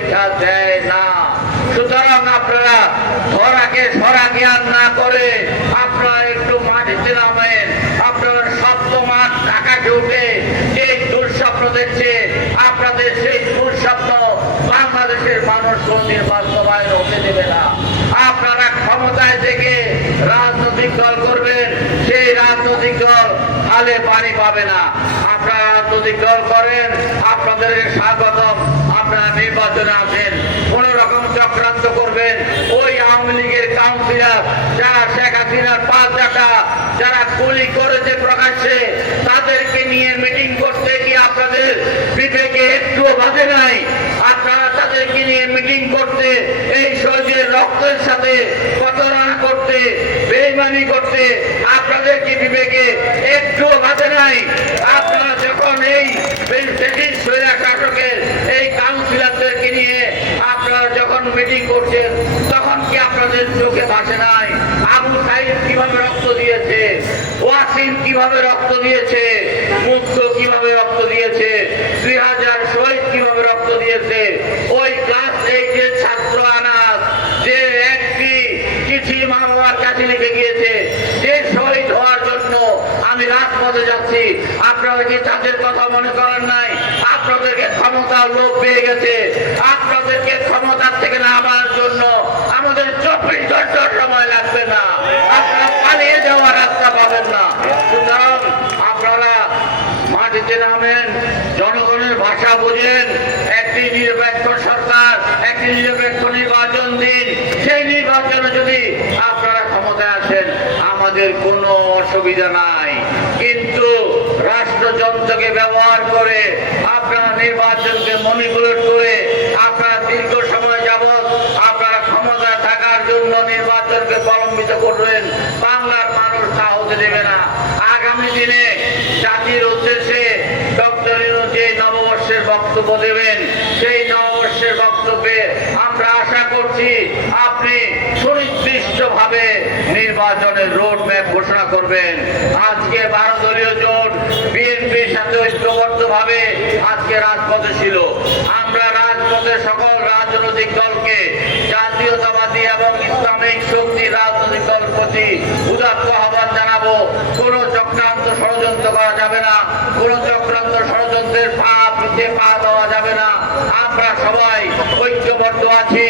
পরীক্ষা দেয় না। সুতরাং আপনারা ধরাকে সরা জ্ঞান না করে আপনারা একটু মাটিতে নামেন। আপনারা শব্দ মাঠ ঢাকাকে উঠে যে দুঃস্বপ্ন দেখছে, আপনাদের সেই দুঃস্বপ্ন বাংলাদেশের মানুষ কোনদিন বাস্তবায়ন হতে দেবে না। আপনারা ক্ষমতায় থেকে রাজনৈতিক দল করবেন, সেই রাজনৈতিক দল খালে পানি পাবে না। আপনারা রাজনৈতিক দল করেন, আপনাদেরকে স্বাগতম। আপনারা নির্বাচনে আসেন, কোন রকম চক্রান্ত করবেন ওই আওয়ামী লীগের কাউন্সিলর যারা শেখ হাসিনার পাঁচটা যারা গুলি করেছে প্রকাশ্যে, তাদেরকে নিয়ে মিটিং করতে গিয়ে আপনাদের বিবেকে একটুও বাধে নাই। আপনারা তাদেরকে নিয়ে মিটিং করতে, এই শহীদের রক্তের সাথে প্রতারণা করতে, বেইমানি করতে আপনাদের কি বিবেকে একটুও বাধে নাই? আপনারা যখন এই শাসকের এই কাউন্সিলরদেরকে নিয়ে আপনারা যখন মিটিং করছেন, তখন কি আপনাদের চোখে ভাসে নাই আবু সাইদ কিভাবে রক্ত দিয়েছে, ওয়াসিম কিভাবে রক্ত দিয়েছে, মুক্ত কিভাবে রক্ত দিয়েছে, 2000 শহীদ কিভাবে রক্ত দিয়েছে? ওই ক্লাস 8 ছাত্র আনাস যে একটি চিঠি মা বাবার কাছে লিখে গিয়েছে যে শহীদ হওয়ার জন্য আমি রাজপথে যাচ্ছি, আপনারা কি তাদের কথা মনে করেন নাই? আপনাদেরকে ক্ষমতার লোভ পেয়ে গেছে, আপনাদেরকে ক্ষমতার থেকে নামার জন্য আমাদের 24 ঘন্টার সময় লাগবে না, আপনারা পালিয়ে যাওয়ার রাস্তা পাবেন না। সুতরাং আপনারা মাটিতে নামেন, জনগণের ভাষা বুঝেন, একটি নিরপেক্ষ সরকার, একটি নিরপেক্ষ নির্বাচন দিন। সেই নির্বাচনে যদি আপনারা ক্ষমতায় আসেন আমাদের কোনো অসুবিধা নাই, কিন্তু রাষ্ট্রযন্ত্রকে ব্যবহার করে আপনারা নির্বাচনকে ম্যানিপুলেট করে আপনারা দীর্ঘ সময় যাবৎ আপনারা ক্ষমতায় থাকার জন্য নির্বাচনকে প্রলম্বিত করবেন। বাংলার মানুষ তা হতে দেবে না। আগামী দিনে জাতির উদ্দেশ্যে ডক্টর ইউনূস যে নববর্ষের বক্তব্য দেবেন, সেই নববর্ষের বক্তব্যে আমরা আশা করছি আপনি সুনির্দিষ্টভাবে নির্বাচনের রোড ম্যাপ ঘোষণা করবেন। আজকে 12 দলীয় জোট বিএনপির সাথে ঐক্যবদ্ধভাবে আজকে রাজপথে ছিল। আমরা রাজপথে সকল রাজনৈতিক দলকে, জাতীয়তাবাদী এবং ইসলামিক শক্তি রাজনৈতিক দল প্রতি উদাত্ত আহ্বান জানাবো, কোন চক্রান্ত ষড়যন্ত্র করা যাবে না, কোন চক্রান্ত ষড়যন্ত্রের পা পিছিয়ে পা দেওয়া যাবে না। আমরা সবাই ঐক্যবদ্ধ আছি।